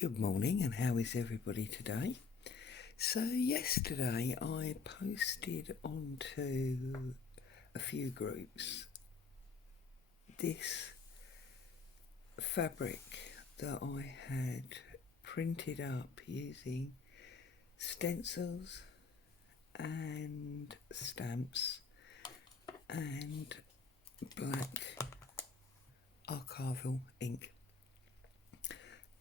Good morning, and how is everybody today? So yesterday I posted onto a few groups this fabric that I had printed up using stencils and stamps and black archival ink.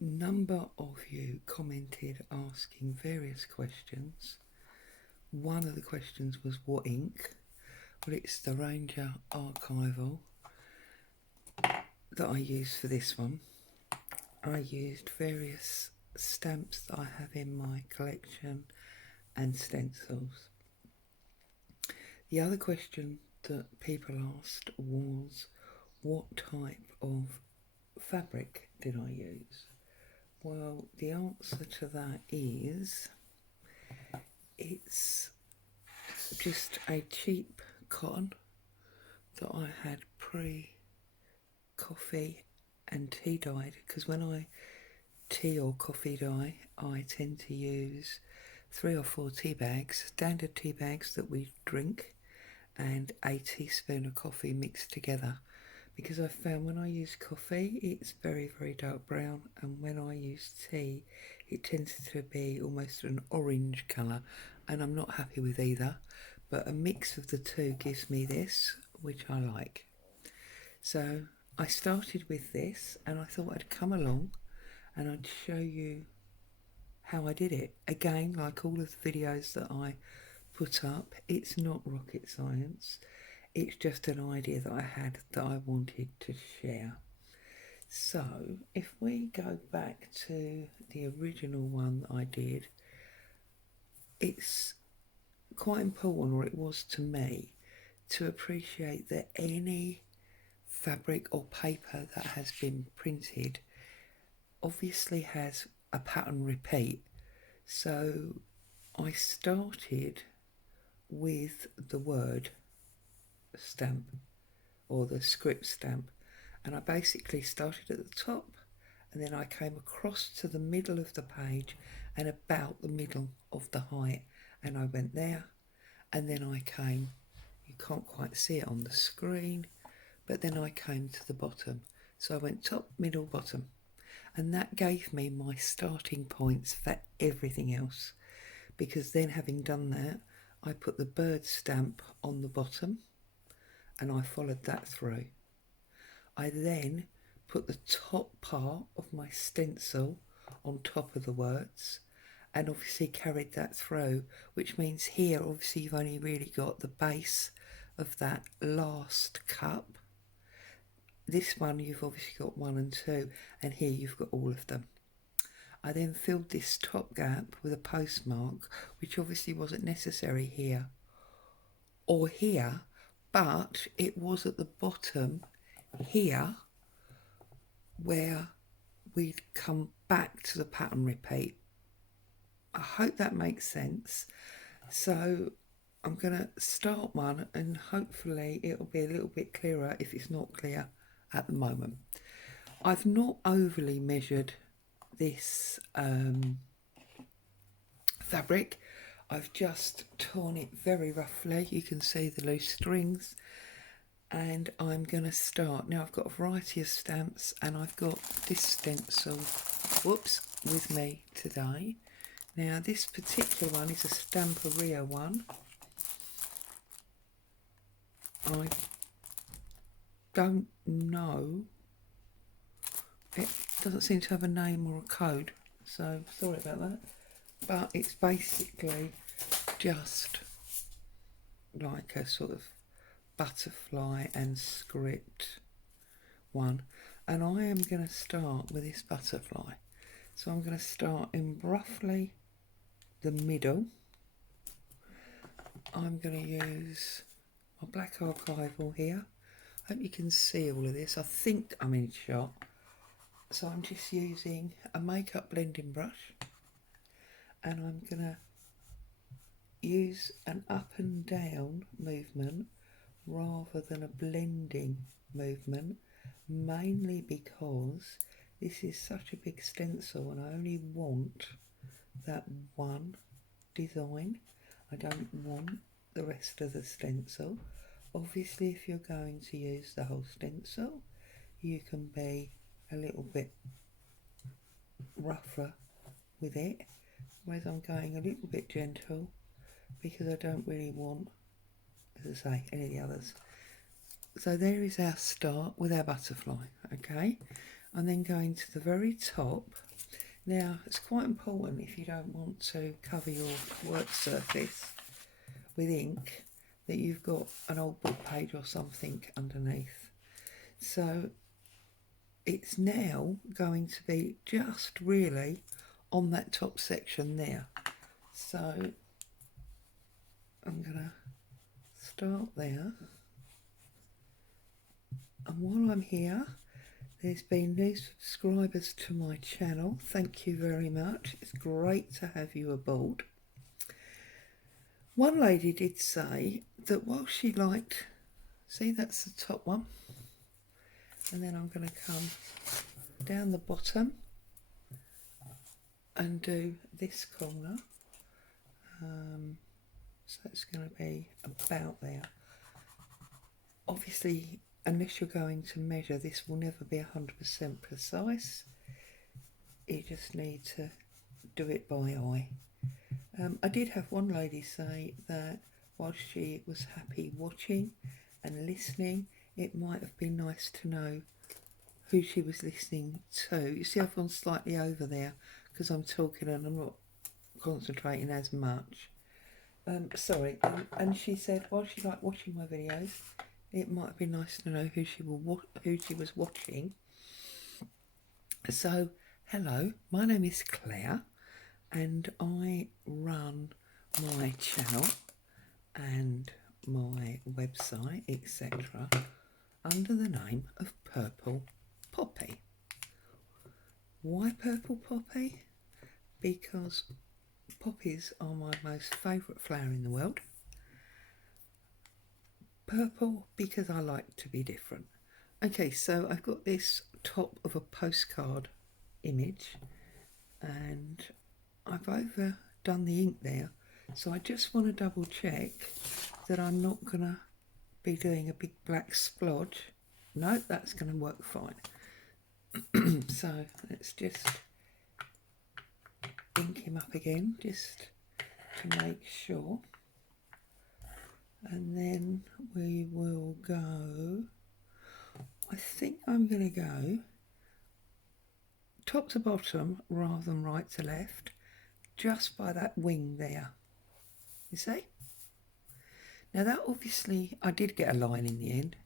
Number of you commented asking various questions. One of the questions was what ink? Well, it's the Ranger Archival that I used for this one. I used various stamps that I have in my collection and stencils. The other question that people asked was what type of fabric did I use? Well, the answer to that is it's just a cheap cotton that I had pre-coffee and tea dyed, because when I tea or coffee dye I tend to use 3 or 4 tea bags, standard tea bags that we drink, and a teaspoon of coffee mixed together, because I found when I use coffee it's very dark brown, and when I use tea it tends to be almost an orange colour, and I'm not happy with either, but a mix of the two gives me this, which I like. So I started with this and I thought I'd come along and I'd show you how I did it. Again, like all of the videos that I put up, it's not rocket science. It's just an idea that I had that I wanted to share. So if we go back to the original one that I did, it's quite important, or it was to me, to appreciate that any fabric or paper that has been printed obviously has a pattern repeat. So I started with the word stamp or the script stamp, and I basically started at the top and then I came across to the middle of the page and about the middle of the height, and I went there, and then I came, you can't quite see it on the screen, but then I came to the bottom. So I went top, middle, bottom, and that gave me my starting points for everything else, because then having done that I put the bird stamp on the bottom and I followed that through. I then put the top part of my stencil on top of the words and obviously carried that through, which means here obviously you've only really got the base of that last cup. This one you've obviously got 1 and 2, and here you've got all of them. I then filled this top gap with a postmark, which obviously wasn't necessary here or here, but it was at the bottom here where we'd come back to the pattern repeat. I hope that makes sense. So I'm going to start one and hopefully it'll be a little bit clearer if it's not clear at the moment. I've not overly measured this fabric. I've just torn it very roughly. You can see the loose strings, and I'm going to start. Now I've got a variety of stamps and I've got this stencil, with me today. Now this particular one is a Stamperia one. I don't know, it doesn't seem to have a name or a code, so sorry about that, but it's basically just like a sort of butterfly and script one, and I am going to start with this butterfly. So I'm going to start in roughly the middle. I'm going to use my black archival here. I hope you can see all of this. I think I'm in shot. So I'm just using a makeup blending brush, and I'm going to use an up and down movement rather than a blending movement, mainly because this is such a big stencil and I only want that one design. I don't want the rest of the stencil. Obviously, if you're going to use the whole stencil, you can be a little bit rougher with it, whereas I'm going a little bit gentle because I don't really want, as I say, any of the others. So there is our start with our butterfly, okay? I'm then going to the very top. Now, it's quite important if you don't want to cover your work surface with ink that you've got an old book page or something underneath. So it's now going to be just really on that top section there. So I'm going to start there. And while I'm here, there's been new subscribers to my channel. Thank you very much. It's great to have you aboard. One lady did say that while she liked, see that's the top one, and then I'm going to come down the bottom and do this corner. So it's going to be about there. Obviously, unless you're going to measure, this will never be 100% precise. You just need to do it by eye. I did have one lady say that while she was happy watching and listening, it might have been nice to know who she was listening to. You see, I've gone slightly over there because I'm talking and I'm not concentrating as much. Sorry. And she said while she liked watching my videos, it might have been nice to know who she was watching. So, hello, my name is Claire and I run my channel and my website, etc., under the name of Purple Poppy. Why Purple Poppy? Because poppies are my most favourite flower in the world. Purple because I like to be different. Okay, so I've got this top of a postcard image and I've overdone the ink there, so I just want to double check that I'm not going to be doing a big black splodge. No, that's going to work fine. So let's just ink him up again just to make sure, and then we will go, I think I'm going to go top to bottom rather than right to left, just by that wing there, you see. Now that obviously, I did get a line in the end.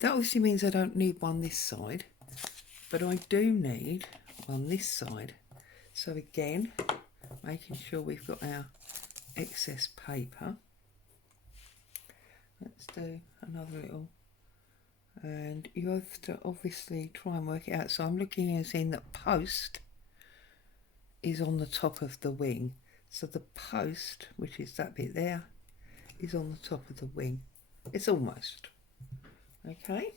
That obviously means I don't need one this side, but I do need one this side. So again, making sure we've got our excess paper. Let's do another little, and you have to obviously try and work it out. So I'm looking as in that post is on the top of the wing. So the post, which is that bit there, is on the top of the wing. It's almost. Okay,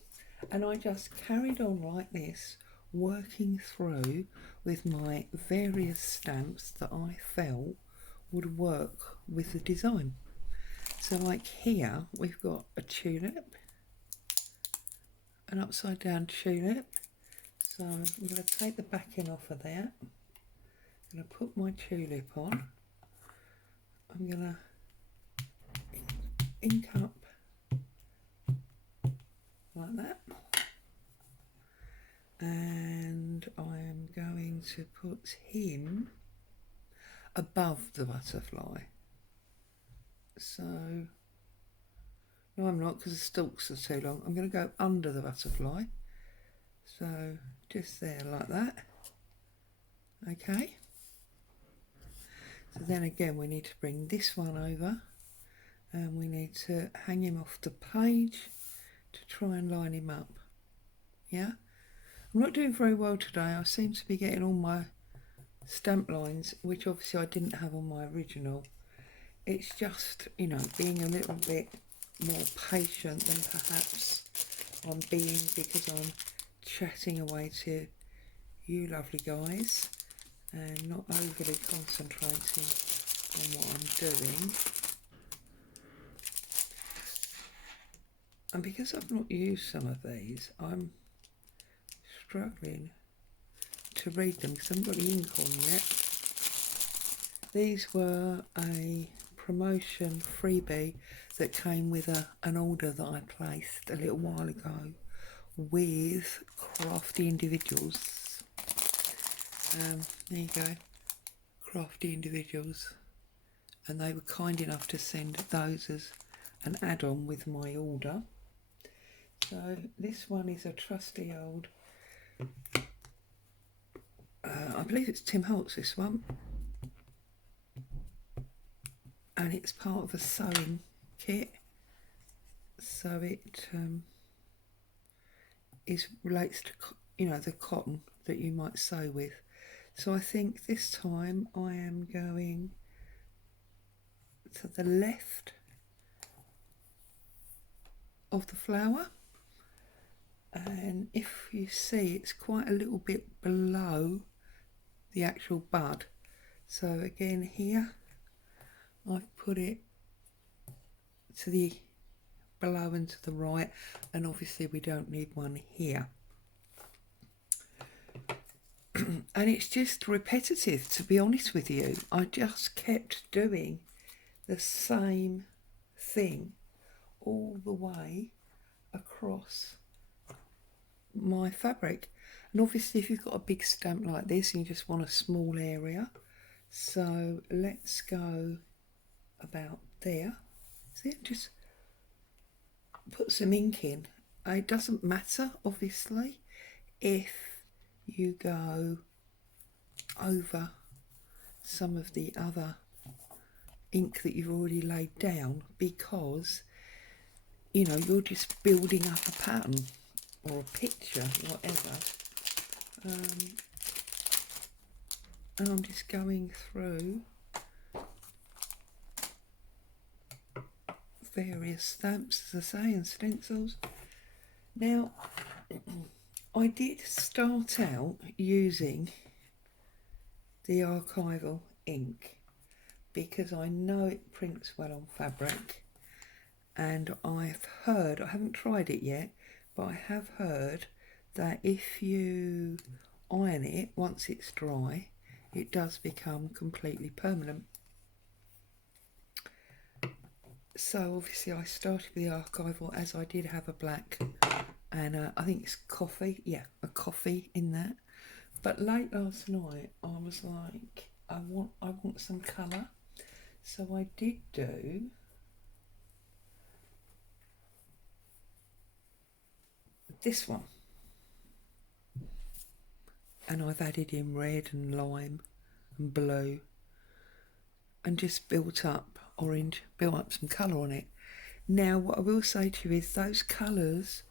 and I just carried on like this, working through with my various stamps that I felt would work with the design. So like here, we've got a tulip, an upside down tulip. So I'm going to take the backing off of that. I'm going to put my tulip on. I'm going to ink up like that. And I am going to put him above the butterfly. So, no I'm not, because the stalks are too long. I'm going to go under the butterfly. So, just there like that. Okay. So then again we need to bring this one over and we need to hang him off the page to try and line him up. Yeah? I'm not doing very well today. I seem to be getting all my stamp lines, which obviously I didn't have on my original. It's just, you know, being a little bit more patient than perhaps I'm being, because I'm chatting away to you lovely guys and not overly concentrating on what I'm doing. And because I've not used some of these, I'm struggling to read them because I haven't got the ink on yet. These were a promotion freebie that came with an order that I placed a little while ago with Crafty Individuals. There you go, Crafty Individuals, and they were kind enough to send those as an add-on with my order. So this one is a trusty old, I believe it's Tim Holtz, this one, and it's part of a sewing kit, so it relates to, you know, the cotton that you might sew with. So I think this time I am going to the left of the flower, and if you see, it's quite a little bit below the actual bud. So again here I've put it to the below and to the right, and obviously we don't need one here. And it's just repetitive, to be honest with you. I just kept doing the same thing all the way across my fabric. And obviously if you've got a big stamp like this and you just want a small area, so let's go about there. See, just put some ink in. It doesn't matter obviously if you go over some of the other ink that you've already laid down, because you know you're just building up a pattern or a picture, whatever. And I'm just going through various stamps, as I say, and stencils. Now, I did start out using the archival ink because I know it prints well on fabric, and I've heard, I haven't tried it yet, but I have heard that if you iron it once it's dry, it does become completely permanent. So obviously I started with the archival, as I did have a black and I think it's coffee, yeah, a coffee in that. But late last night I was like, I want some colour, so I did do this one, and I've added in red and lime and blue and just built up orange, built up some colour on it. Now what I will say to you is those colours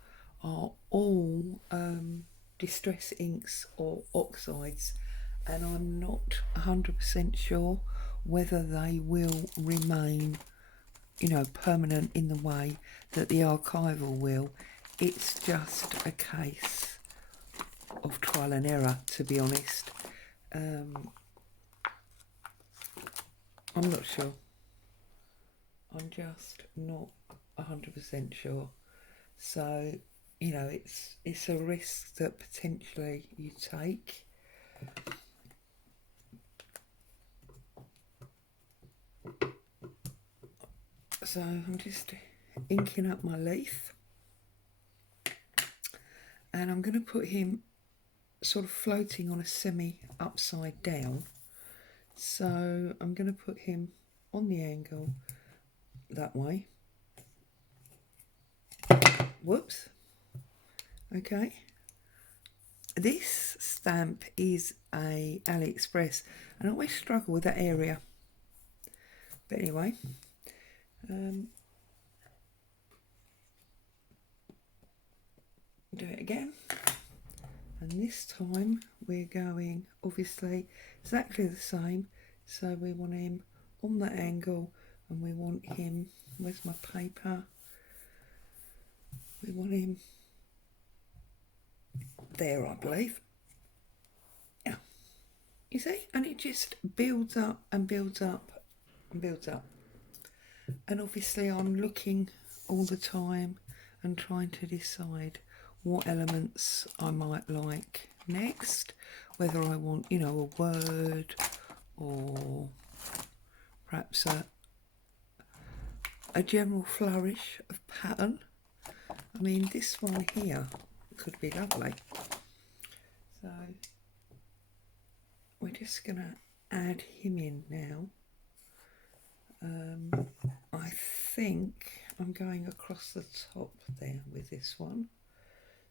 are all distress inks or oxides, and I'm not 100% sure whether they will remain, you know, permanent in the way that the archival will. It's just a case of trial and error, to be honest. I'm not sure. I'm just not 100% sure. So, you know, it's a risk that potentially you take. So I'm just inking up my leaf, and I'm going to put him sort of floating on a semi upside down. So I'm going to put him on the angle that way. Whoops. Okay. This stamp is a AliExpress, and I always struggle with that area. But anyway, do it again. And this time we're going, obviously, exactly the same. So we want him on that angle, and we want him, where's my paper? We want him there, I believe. You see? And it just builds up and builds up and builds up. And obviously I'm looking all the time and trying to decide what elements I might like next, whether I want, you know, a word or perhaps a general flourish of pattern. I mean, this one here could be lovely. So we're just going to add him in now. I think I'm going across the top there with this one.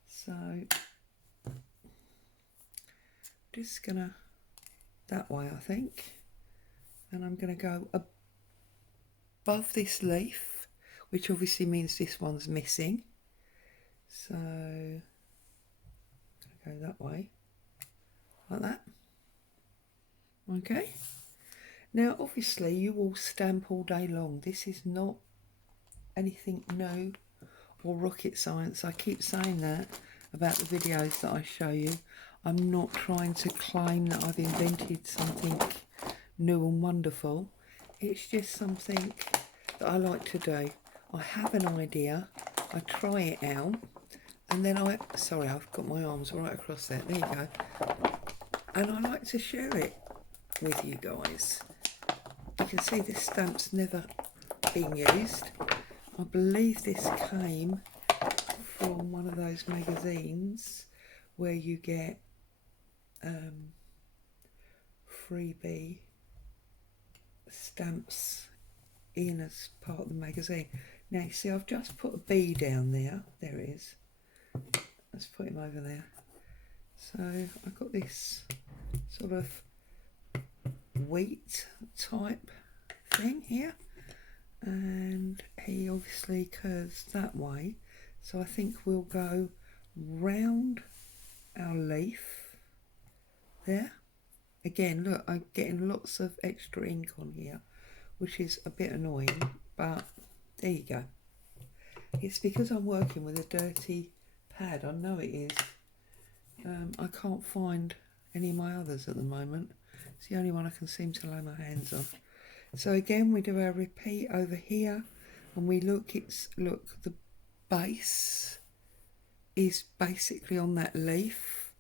So just going to, that way I think. And I'm going to go above this leaf, which obviously means this one's missing. So I'm going to go that way, like that. Okay. Now obviously you will stamp all day long. This is not anything new or rocket science. I keep saying that about the videos that I show you. I'm not trying to claim that I've invented something new and wonderful. It's just something that I like to do. I have an idea, I try it out, and then sorry, I've got my arms right across there, there you go. And I like to share it with you guys. You can see this stamp's never been used. I believe this came from one of those magazines where you get freebie stamps in as part of the magazine. Now you see I've just put a B down there. There it is. Let's put him over there. So I've got this sort of wheat type thing here, and he obviously curves that way, so I think we'll go round our leaf there. Again, look, I'm getting lots of extra ink on here, which is a bit annoying, but there you go. It's because I'm working with a dirty pad, I know it is. I can't find any of my others at the moment. It's the only one I can seem to lay my hands on. So again, we do our repeat over here, and we look, the base is basically on that leaf.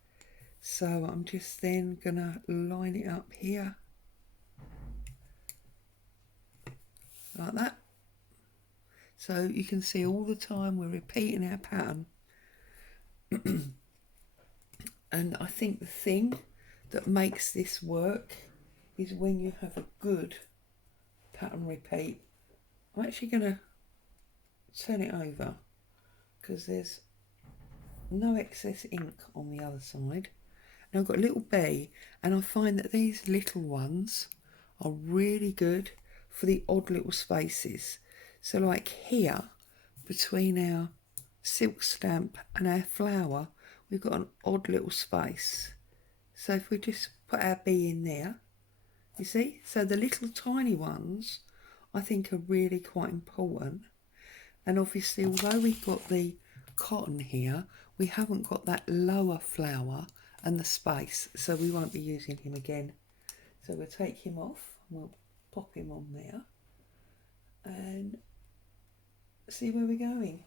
So I'm just then gonna line it up here, like that. So you can see all the time we're repeating our pattern. And I think the thing that makes this work is when you have a good pattern repeat. I'm actually going to turn it over because there's no excess ink on the other side. And I've got a little B, and I find that these little ones are really good for the odd little spaces. So like here, between our silk stamp and our flower, we've got an odd little space. So if we just put our B in there, you see? So the little tiny ones I think are really quite important. And obviously, although we've got the cotton here, we haven't got that lower flower and the space, so we won't be using him again. So we'll take him off, we'll pop him on there and see where we're going.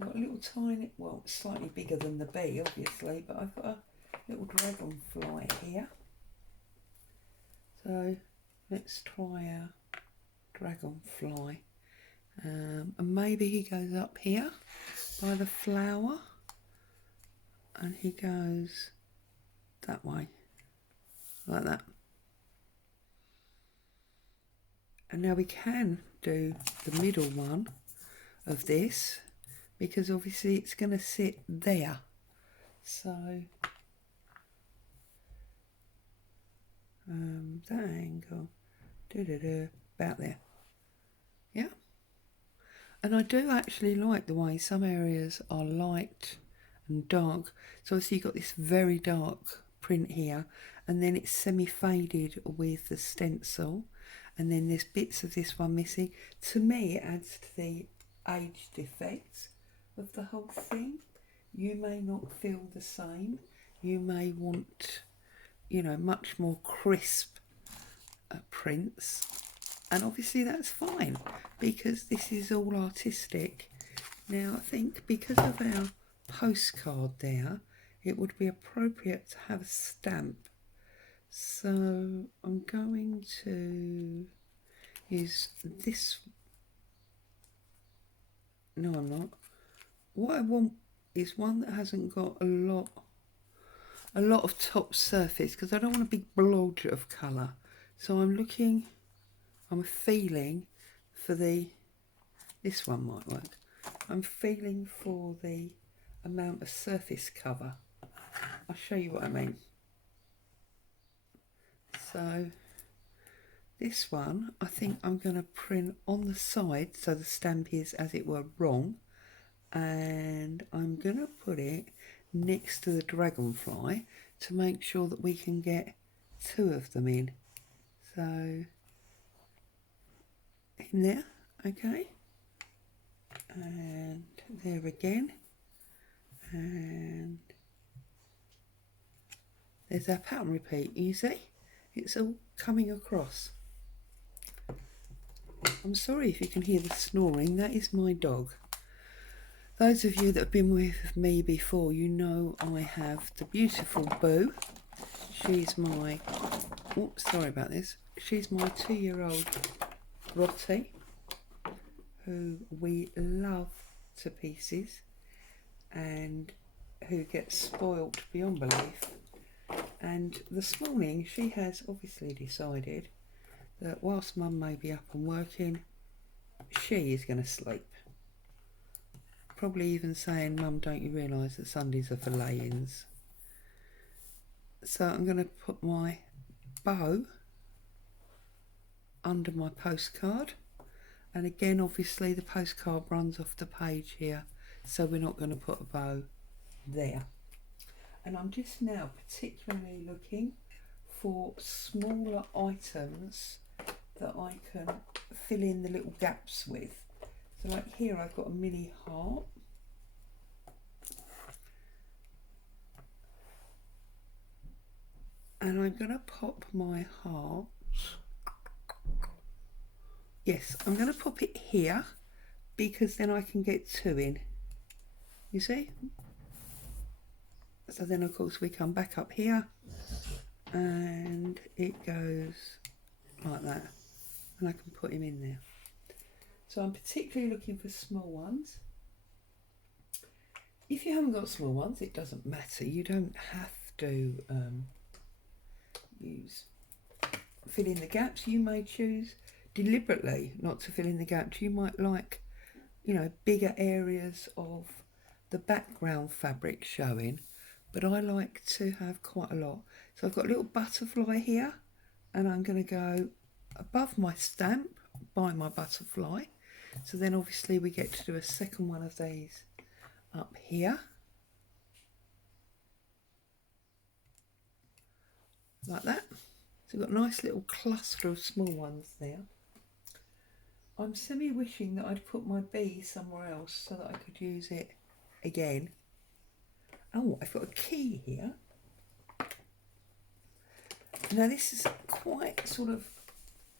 I've got a little tiny, well, slightly bigger than the bee obviously, but I've got a little dragonfly here. So let's try our dragonfly. And maybe he goes up here by the flower, and he goes that way, like that. And now we can do the middle one of this, because obviously it's going to sit there. So that angle, about there. Yeah. And I do actually like the way some areas are light and dark. So obviously you've got this very dark print here, and then it's semi-faded with the stencil, and then there's bits of this one missing. To me, it adds to the aged effect of the whole thing. You may not feel the same. You may want, you know, much more crisp prints, and obviously that's fine because this is all artistic. Now I think because of our postcard there, it would be appropriate to have a stamp. So I'm going to use this. No, I'm not. What I want is one that hasn't got a lot of top surface, because I don't want a big blodge of colour. So I'm feeling for this one might work. I'm feeling for the amount of surface cover. I'll show you what I mean. So this one, I think I'm going to print on the side so the stamp is, as it were, wrong. And I'm going to put it next to the dragonfly to make sure that we can get two of them in. So in there, okay, and there again, and there's our pattern repeat. You see, it's all coming across. I'm sorry if you can hear the snoring, that is my dog. Those of you that have been with me before, you know I have the beautiful Boo. She's my, oops, sorry about this. She's my 2-year-old Rottie, who we love to pieces and who gets spoilt beyond belief. And this morning she has obviously decided that whilst Mum may be up and working, she is going to sleep. Probably even saying, Mum, don't you realise that Sundays are for lay-ins? So I'm going to put my bow under my postcard, and again obviously the postcard runs off the page here, so we're not going to put a bow there. And I'm just now particularly looking for smaller items that I can fill in the little gaps with. So like here I've got a mini heart. And I'm going to pop my heart. Yes, I'm going to pop it here because then I can get two in. You see? So then of course we come back up here and it goes like that. And I can put him in there. So I'm particularly looking for small ones. If you haven't got small ones, it doesn't matter. You don't have to fill in the gaps. You may choose deliberately not to fill in the gaps. You might like, you know, bigger areas of the background fabric showing, but I like to have quite a lot. So I've got a little butterfly here, and I'm going to go above my stamp by my butterfly. So then obviously we get to do a second one of these up here, like that. So we've got a nice little cluster of small ones there. I'm semi-wishing that I'd put my bee somewhere else so that I could use it again. Oh, I've got a key here. Now this is quite sort of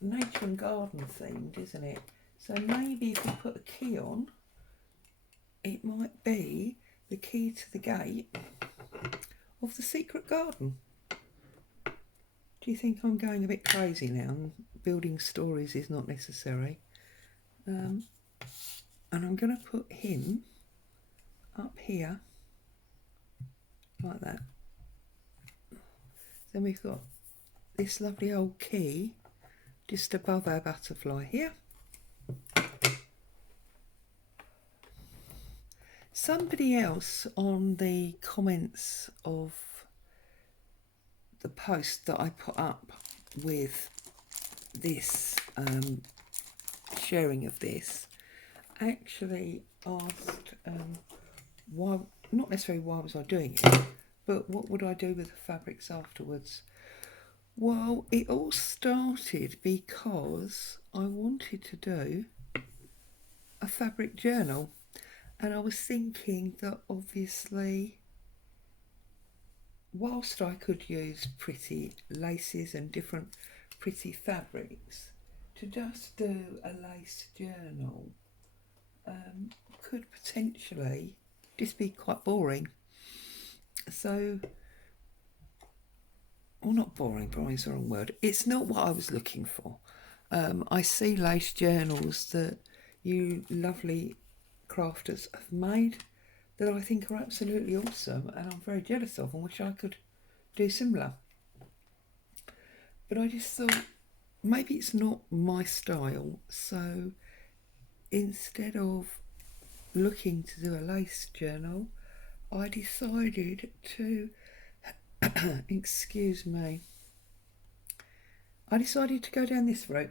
nature and garden themed, isn't it? So maybe if we put a key on, it might be the key to the gate of the secret garden. Do you think I'm going a bit crazy now and building stories is not necessary? And I'm going to put him up here like that. Then we've got this lovely old key just above our butterfly here. Somebody else on the comments of the post that I put up with this sharing of this actually asked why, not necessarily why was I doing it, but what would I do with the fabrics afterwards. Well, it all started because I wanted to do a fabric journal, and I was thinking that obviously whilst I could use pretty laces and different pretty fabrics, to just do a lace journal could potentially just be quite boring. So, well, not boring, boring's the wrong word. It's not what I was looking for. I see lace journals that you lovely crafters have made that I think are absolutely awesome, and I'm very jealous of and wish I could do similar. But I just thought maybe it's not my style, so instead of looking to do a lace journal, I decided to excuse me, I decided to go down this route.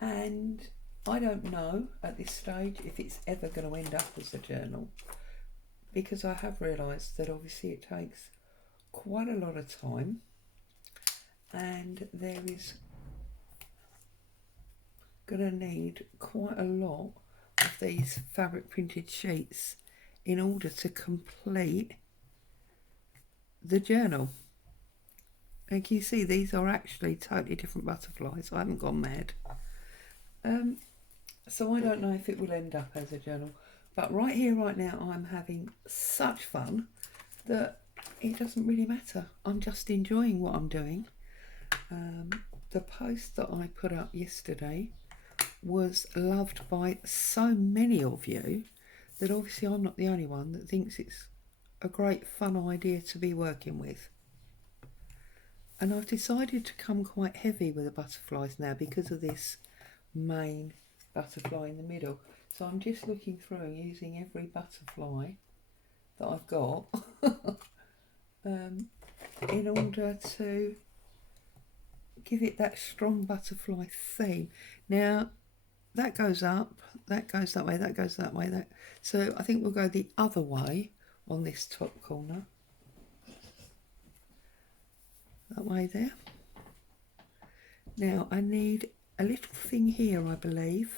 And I don't know at this stage if it's ever going to end up as a journal, because I have realised that obviously it takes quite a lot of time, and there is going to need quite a lot of these fabric printed sheets in order to complete the journal. And can you see these are actually totally different butterflies? I haven't gone mad. So I don't know if it will end up as a journal, but right here, right now, I'm having such fun that it doesn't really matter. I'm just enjoying what I'm doing. The post that I put up yesterday was loved by so many of you that obviously I'm not the only one that thinks it's a great fun idea to be working with. And I've decided to come quite heavy with the butterflies now because of this main butterfly in the middle. So I'm just looking through and using every butterfly that I've got in order to give it that strong butterfly theme. Now that goes up, that goes that way, that goes that way. So I think we'll go the other way on this top corner. That way there. Now I need a little thing here, I believe,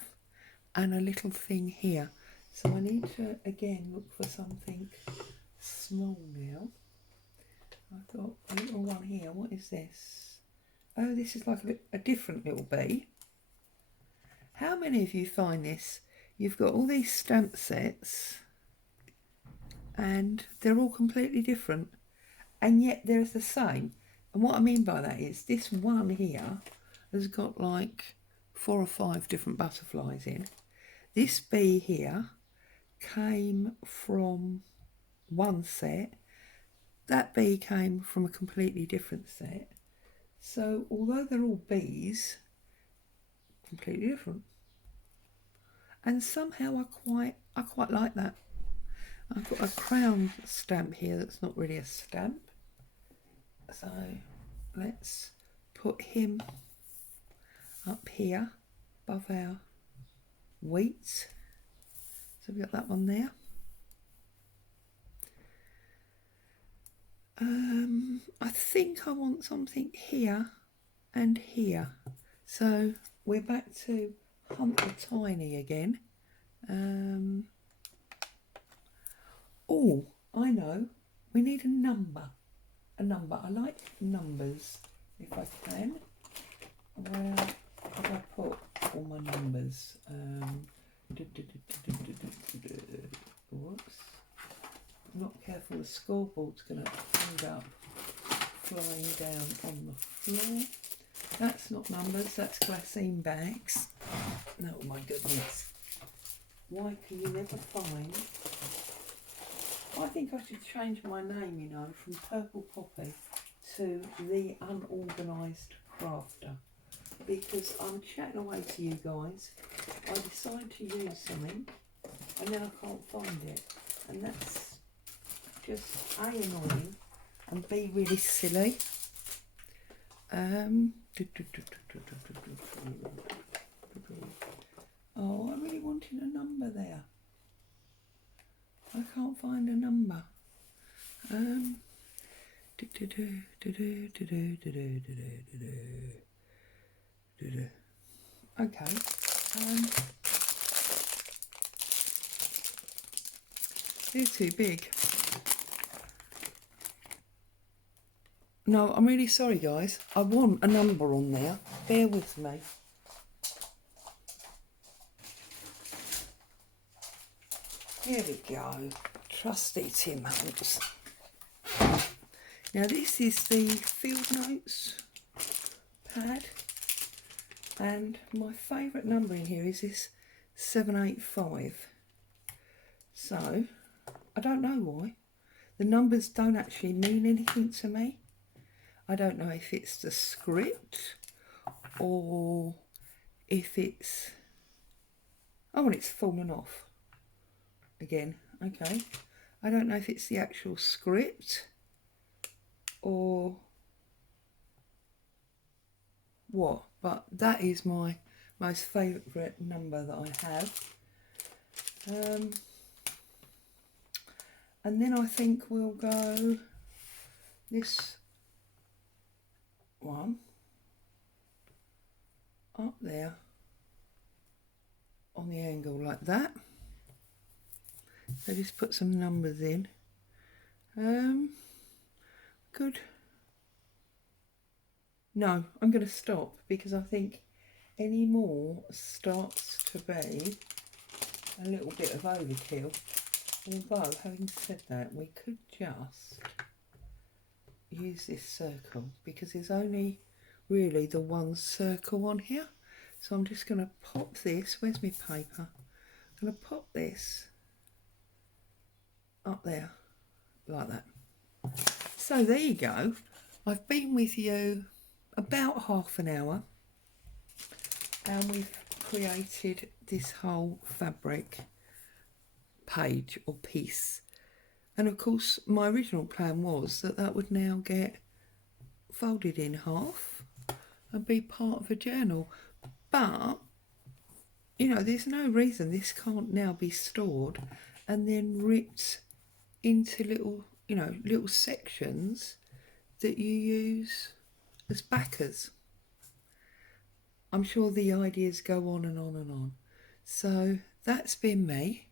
and a little thing here. So I need to again look for something small now. I've got a little one here. What is this? Oh, this is like a different little bee. How many of you find this? You've got all these stamp sets and they're all completely different, and yet they're the same. And what I mean by that is this one here has got like 4 or 5 different butterflies in. This bee here came from one set. That bee came from a completely different set. So although they're all bees, completely different. And somehow I quite like that. I've got a crown stamp here that's not really a stamp. So let's put him up here above our wheat. So we've got that one there. I think I want something here and here. So we're back to Hunter Tiny again. Oh, I know. We need a number. A number. I like numbers if I can. Where have I put all my numbers? Whoops. I'm not careful, the scoreboard's going to end up flying down on the floor. That's not numbers, that's glassine bags. Oh my goodness. Why can you never find... I think I should change my name, you know, from Purple Poppy to the Unorganised Crafter, because I'm chatting away to you guys. I decide to use something and then I can't find it, and that's just A, annoying, and B, really silly. Oh, I really wanted a number there. I can't find a number. Okay. They're too big. No, I'm really sorry, guys. I want a number on there. Bear with me. Here we go. Trusty Tim Hunts. Now this is the field notes pad, and my favourite number in here is this 785. So I don't know why. The numbers don't actually mean anything to me. I don't know if it's the script or if it's... Oh, and it's fallen off again. Okay. I don't know if it's the actual script or what, but that is my most favourite number that I have. And then I think we'll go this one up there on the angle like that. So just put some numbers in. Good. No, I'm going to stop because I think any more starts to be a little bit of overkill. Although, having said that, we could just use this circle because there's only really the one circle on here. So I'm just going to pop this. Where's my paper? I'm going to pop this up there like that. So there you go. I've been with you about half an hour and we've created this whole fabric page or piece. And of course my original plan was that that would now get folded in half and be part of a journal, but you know, there's no reason this can't now be stored and then ripped into little, you know, little sections that you use as backers. I'm sure the ideas go on and on and on. So that's been me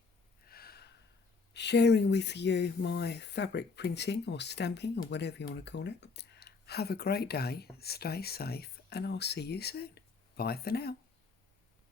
sharing with you my fabric printing or stamping or whatever you want to call it. Have a great day, stay safe, and I'll see you soon. Bye for now.